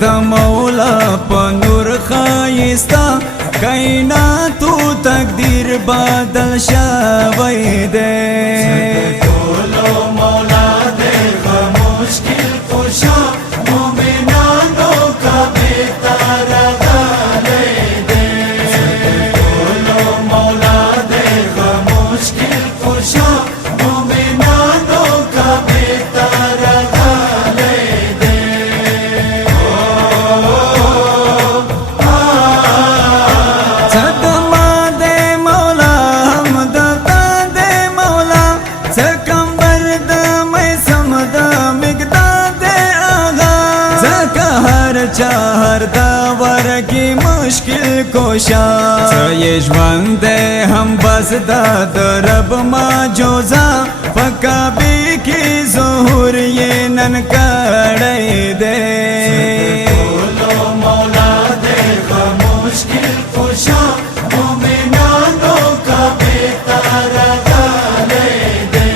د مولا پنور خایستا کائناتو تقدیر بدل شوی دے ټولو مولا دے مشکل کشا مومنانو کعبه ته راغلی دے ټولو مولا دے مشکل کشا مومنانو کعبه ته راغلی دے چهر داور کی مشکل کوشا یہ ژوند هم بس د رب معجزہ پکابی کی ظهور یہ نن کړی دے ټولو مولا دے مشکل کوشا مومنانو کعبه ته راغلی دے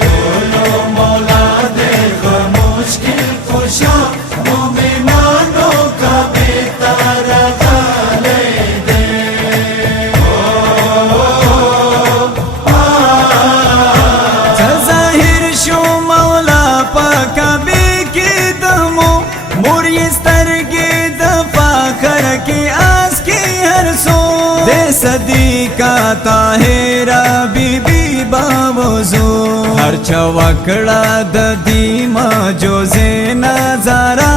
ټولو مولا دے مشکل کوشا صدیقہ طاہرہ بی بی باوزو ہر چوکڑا د دی معجزے نظارہ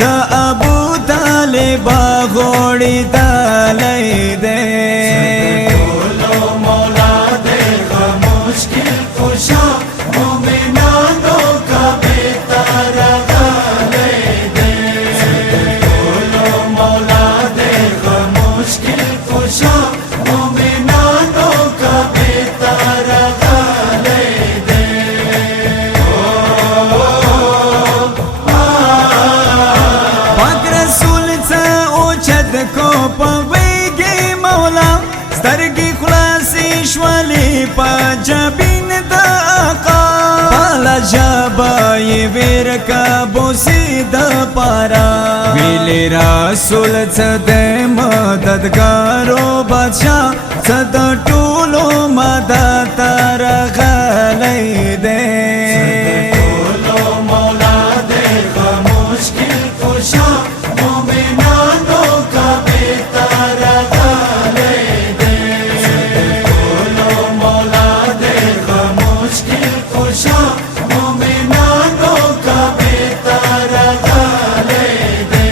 د ابو طالب غوڑی دالی دے ټولو مولا دے مشکل کشا مومنانو کعبه ته راغلی دے ټولو مولا دے مشکل کشا مومنانو کعبه ته راغلی دے پاک رسول څه اوچت کو پویږي مولا سترګې خلاصې شولې په جبین د آقا پالا جبای ویر کا بوسی د پارا ویلی رسول څه د مددګارو بادشاہ څه د ټولو مدد ته راغلی دی ټولو مولا دے مشکل کشا مومنانو کعبه ته راغلی دے ټولو مولا دے مشکل کشا مومنانو کعبه ته راغلی دے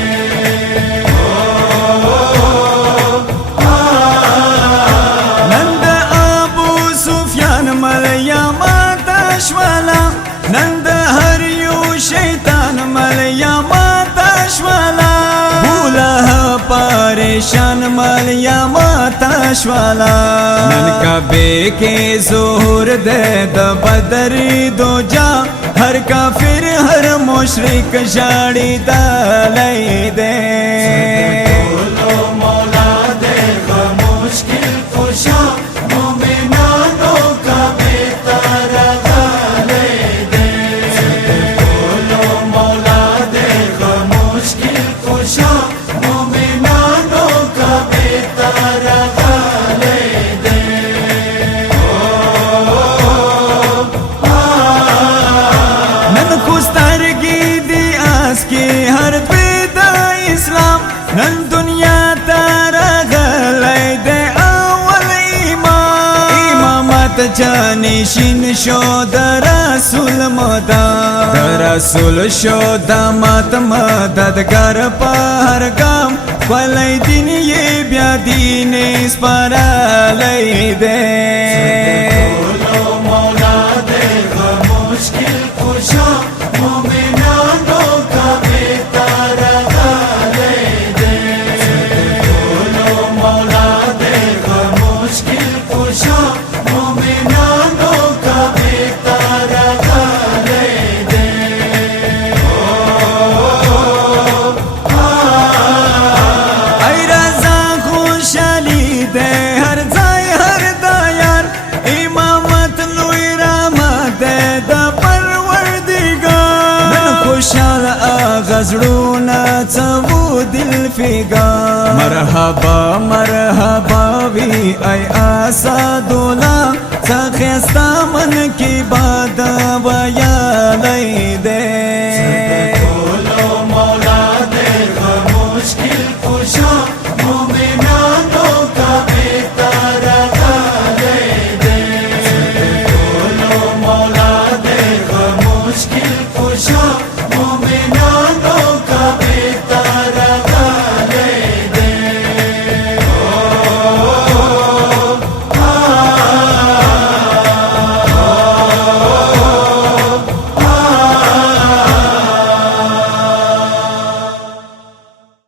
نن د ابو سفیان ملیا ماتا شوالا نن د هر یو شیطان ملیا ماتا شوالا بوله پریشان ملیا ماتا شوالا نن کعبے کے ظهور دے د بدری دو جا ہر کافر ہر مشرک جاڑی دالی دے ټولو مولا دے مشکل کشا مومنانو کعبه ته راغلی دے ټولو مولا دے مشکل کشا مومنانو کعبه ته راغلی دے نن کو سترګې دی آس کې هر دوی د نن دنیا ترغلی دی اول امامت جانشین شو در رسول مدام در رسول شو دامت مددگار په هر ګام خپلی دین یې بیا دین سپارلی دی مولا دے مشکل کشا مومنانو کا بیتارا غالے دے مولا دے مشکل کشا مومنانو کا بیتارا غالے دے ای رضا خوشحالی دے ہر ځای هر دایار امامت لوی رحمت دے دا پروردگار نن خوشحال آغازړونه څو دل فگار مرحبا مرحبا وی ای اسدالله څخستا من کی باد ویالی